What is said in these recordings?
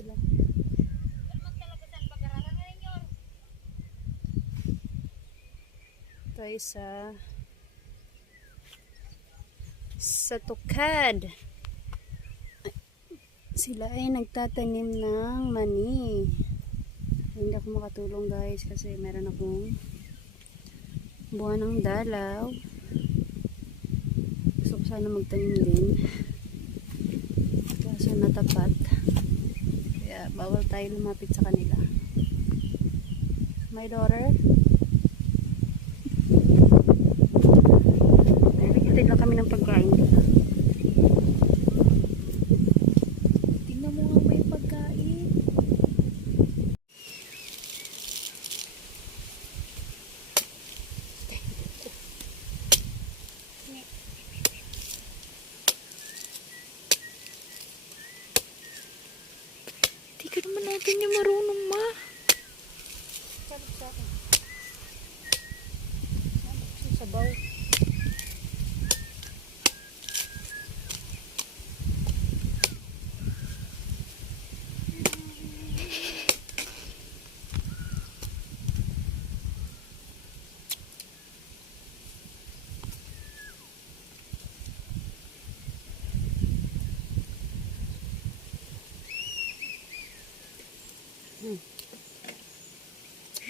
sila. Tayo sa tukad. Sila ay nagtatanim ng mani. Hindi ako makatulong guys kasi meron akong buwan ng dalaw. Gusto ko sana magtanim din. Kaso natapat. Kaya bawal tayo lumapit sa kanila. My daughter. Nagkitid lang kami ng pagkain. Tingnan mo nga may pagkain. Di ka naman natin yung marunong ma. Salit sa akin. Sabaw.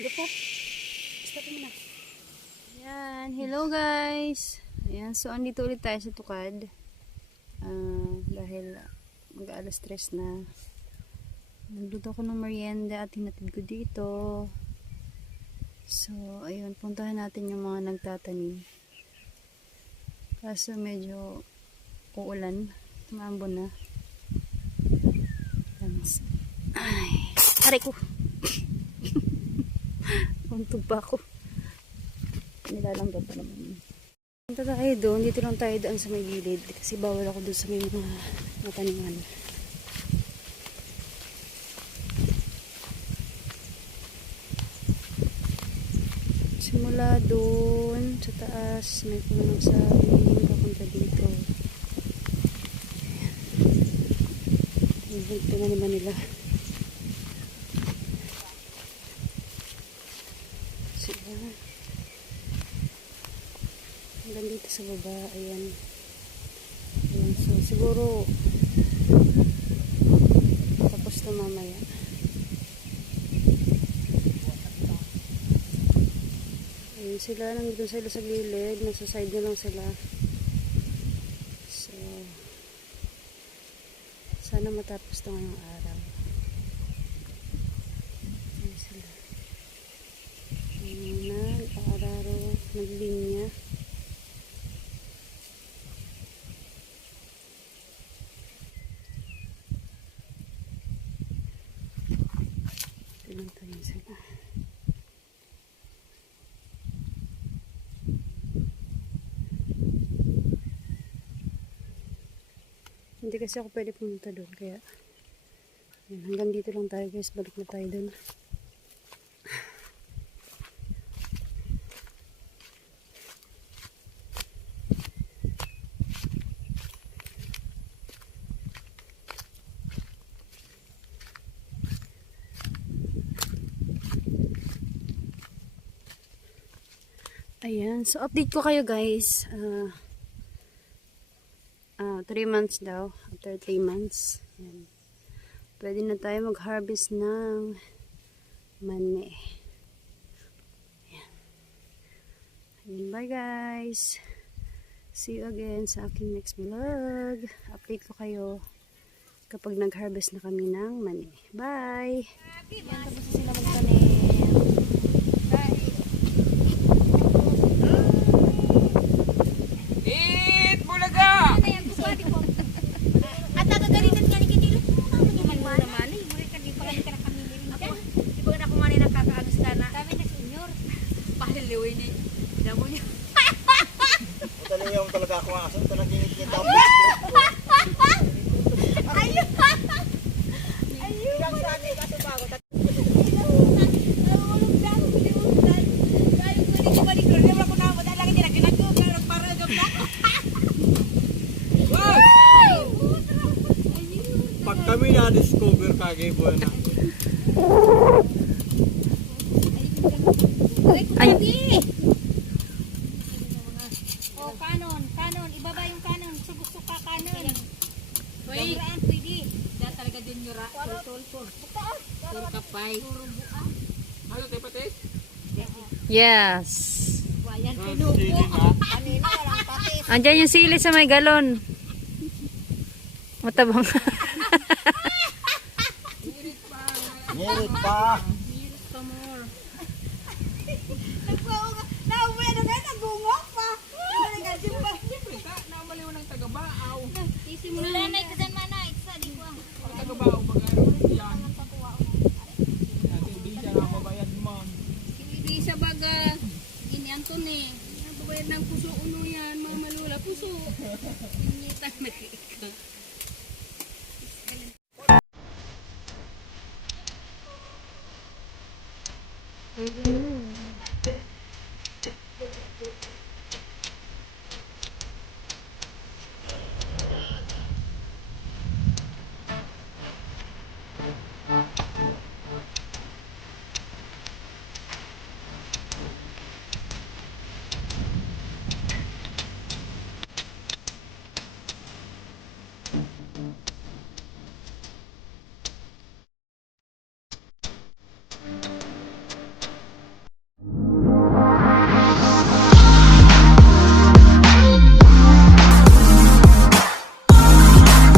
Ito po. Stop mo na. Ayan. Hello guys. Ayan. So, andito ulit tayo sa tukad. Dahil mag-alas 3 na. Nagluto ko ng merienda at hinatid ko dito. So, ayun. Puntahan natin yung mga nagtatanim. Kaso medyo uulan. Tumambon na. Ay. Aray ko. Untog pa ako. Nilalanggap pa naman. Punta tayo doon. Dito lang tayo doon sa may gilid. Kasi bawal ako doon sa may mga nataniman. Simula doon sa taas. May puno ng saging. Papunta dito. Ayan. Tinaniman nila. Hanggang dito sa baba, ayan. Ayan, so siguro tapos na mamaya. Ayan sila, nandito sila sa gilid, nasa side na lang sila. So sana matapos ito ngayong araw. Ayan sila. Ayan, nag-aararo, naglinya. Tayo sila. Hindi kasi ako pwede pumunta doon kaya yan, hanggang dito lang tayo guys, balik na tayo doon. Ayan, so update ko kayo guys. 3 months daw. After 3 months. Ayan. Pwede na tayo mag-harvest ng mani. Ayan. Ayan, bye guys. See you again sa aking next vlog. Update ko kayo kapag nag-harvest na kami ng mani. Bye! Ayan, tapos na sila magtanim. Yung talaga ako ang aso, talagang ginigit ako. Ayun! Ayun! Ilang saan eh, kaso bago. Nahulog na ako, pinihulan. Kaya yung pwede ko balik, pero naman ako na mo. Dahil lang hindi naginag ko, pero paragam na. Pagka Kami na-discover kagay buwan na. Ay. Oh, kanon. Ibaba yung kanon. Gusto ka kanon. Gamraan, pwede. Dahil talaga dun yura. Tol. Puro kapay. Ano tayo patis? Yes. Wayan, Sili pinupo. na. Kanina, walang patis. Andyan yung sili sa may galon. Matabang. Ngirit pa. Nauwi na na, nagungok pa. Siyempre ka, namaliw ng tagabaaw. Wala na ikasan mana, isa di ko. Ang tagabaaw baga yan. Natin di siya na mabayad ma'am. Hindi sa baga. Gini Anton eh. Nagbabayad ng puso uno yan, mga malula puso. Inyitan.